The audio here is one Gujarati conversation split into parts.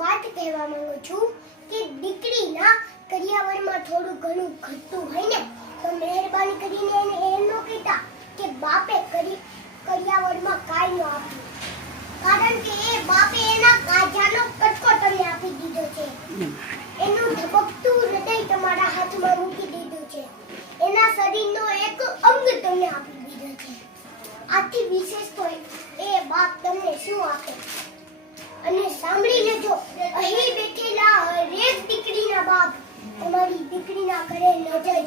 વાત કહેવા માંગુ છું કે દીકરીના કરિયાવરમાં થોડું ઘણું ઘટતું હોય ને તો મહેરબાની કરીને એને એમ ન કહેતા કે બાપે કરિયાવરમાં કાઈ ન આપ્યું, કારણ કે એ બાપે એના કાજાનો કટકો તમને આપી દીધો છે, એનું ધબકતું હૃદય તમારા હાથમાં મૂકી દીધું છે, એના શરીરનો એક અંગ તમને આપી દીધો છે. આથી વિશેષ તો એ બાપ તમને શું આપે? અને સાંભળી લેજો, અહીં બેઠેલા હરેક દીકરીના બાપ તમારી દીકરીના ઘરે નજર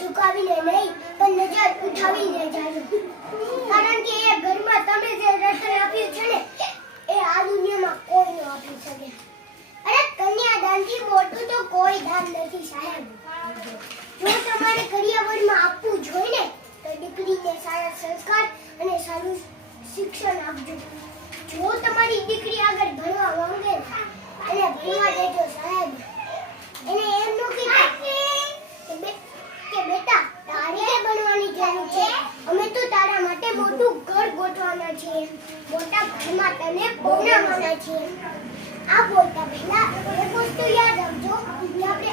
ઝુકાવીને નહીં પણ નજર ઉઠાવીને જાજો, કારણ કે એ ઘરમાં તમે જે રતન આપ્યું છે ને એ આ દુનિયામાં કોઈ ન આપી શકે. અરે કન્યાદાનથી મોટું તો કોઈ દાન નથી સાહેબ. જો તમારે કરિયાવરમાં આપવું જ હોય ને તો દીકરીને સારા સંસ્કાર અને સારું શિક્ષણ આપજો. જો તમારી દીકરી આગળ ભણવા માંગે અને ભણવા દેજો સાહેબ. એને એમ ન કહેતા કે બેટા તારે બનવાની જરૂર છે, અમે તો તારા માટે મોટું ઘર ગોઠવવાના છીએ, મોટા ઘરમાં તને બોલાવવાના છીએ. આ બોલતા પહેલા એક વસ્તુ યાદ રાખજો કે આપણે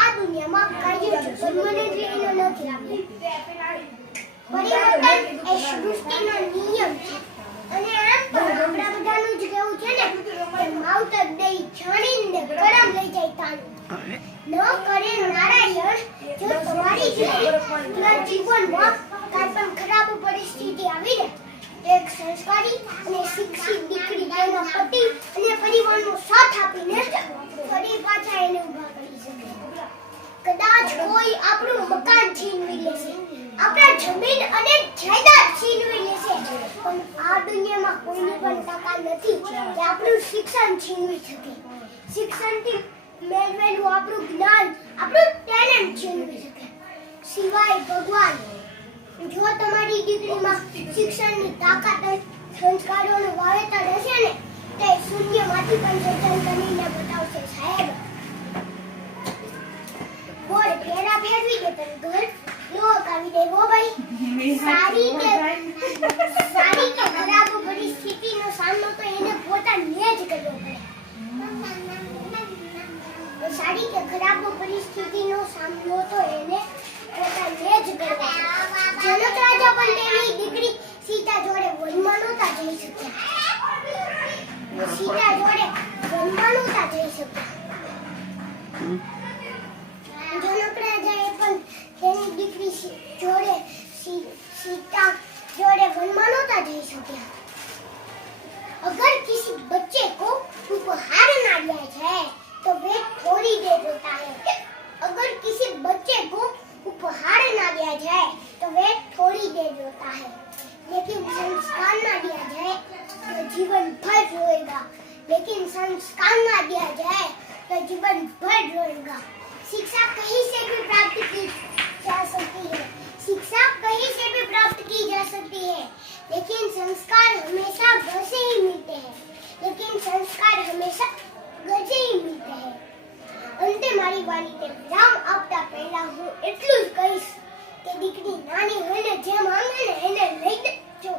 આ દુનિયામાં કાયમ જન્મને જ લઈને નથી આવ્યા. પરિવર્તન એ સૃષ્ટિનો નિયમ છે. અને આમ તો આપણા બધાનું જ કહેવું છે ને કે માવતર દઈ છાણીને કરમ લઈ જાય તાણું. ન કરે નારાયણ. જો તમારી જીવનમાં કાંઈ પણ ખરાબ પરિસ્થિતિ આવી ને એક સંસ્કારી અને શિક્ષિત દીકરી તેના પતિ અને પરિવારનો સાથ આપીને ફરી પાછા એને ઊભા કરી શકે. કદાચ કોઈ આપણું મકાન છીનવી લેશે, આપણા જમીન અને જાયદાદ છીનવી લેશે, પણ આ દુનિયામાં કોઈની પણ તાકાત નથી કે આપણું શિક્ષણ છીનવી શકે. શિક્ષણથી મેળવેલું આપણું જ્ઞાન, આપણું ટેલેન્ટ છીનવી શકે. સિવાય ભગવાન. જો તમારી દીકરીમાં શિક્ષણની તાકાત અને સંસ્કારોનું વાવેતર હશે ને તે શૂન્યમાંથી પણ સર્જન કરીને બતાવશે સાહેબ. બોલ ફેરા ફેરવી દે તને ઘર લોક આવી દે હો ભાઈ. સારી કે ખરાબ પરિસ્થિતિનો સામનો તો એને પોતાને જ કરવો પડે. સારી કે ખરાબ પરિસ્થિતિનો સામનો તો એને પોતાને જ કરવો પડે. જનક રાજા પણ તેની દીકરી સીતા જોડે વનમાં નહોતા જઈ શક્યા. સીતા જોડે વનમાં નહોતા જઈ શક્યા. જનક રાજાએ પણ તેની દીકરી જોડે सीता जोड़े वनमा नहोता जा सके. अगर किसी बच्चे को उपहार ना दिया जाए तो वे थोड़ी देर रोता है. अगर किसी बच्चे को उपहार ना दिया जाए तो वे थोड़ी देर रोता है, लेकिन संस्कार ना दिया जाए तो जीवन भर रोएगा. लेकिन संस्कार ना दिया जाए तो जीवन भर रोएगा. शिक्षा कहीं से भी प्राप्त की जा सकती है, शिक्षा कहीं से भी प्राप्त की जा सकती है, लेकिन संस्कार हमेशा घर से ही मिलते हैं. लेकिन संस्कार हमेशा घर से ही मिलते हैं. अंते मारी वाणी ते विराम आपता पहला हूँ એટલું જ કહીશ કે દીકરી નાની હોય ને જે માંગે ને એને લઈ દેજો.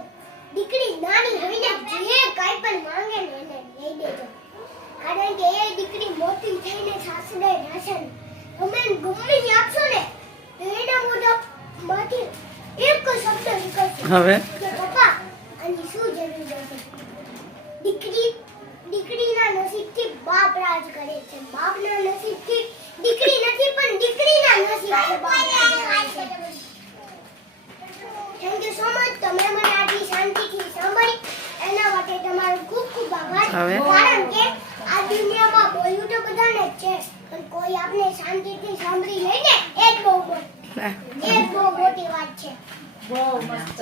દીકરી નાની હોય ને જે કાંઈ પણ માંગે ને એને લઈ દેજો, કારણ કે એ દીકરી મોટી થઈને સાસરે રહેશે ને તમે ગમે આપશો ને તો એના મોઢામાંથી એક શબ્દ નીકળશે હવે કે પપ્પા આની શું જરૂર હતી. દીકરીના નસીબથી બાપ રાજ કરે છે, બાપના નસીબથી દીકરી નથી પણ દીકરીના નસીબથી બાપ રાજ કરે છે. Thank you so much. તમે મને આટલી શાંતિથી સાંભળી એના માટે તમારો ખૂબ ખૂબ આભાર. કારણ કે આ દુનિયામાં બોલ્યું તો બધાને જ છે પણ કોઈ આપણે શાંતિથી સાંભળી લે ને એ જ બહુ મોટી વાત છે. બહુ મસ્ત.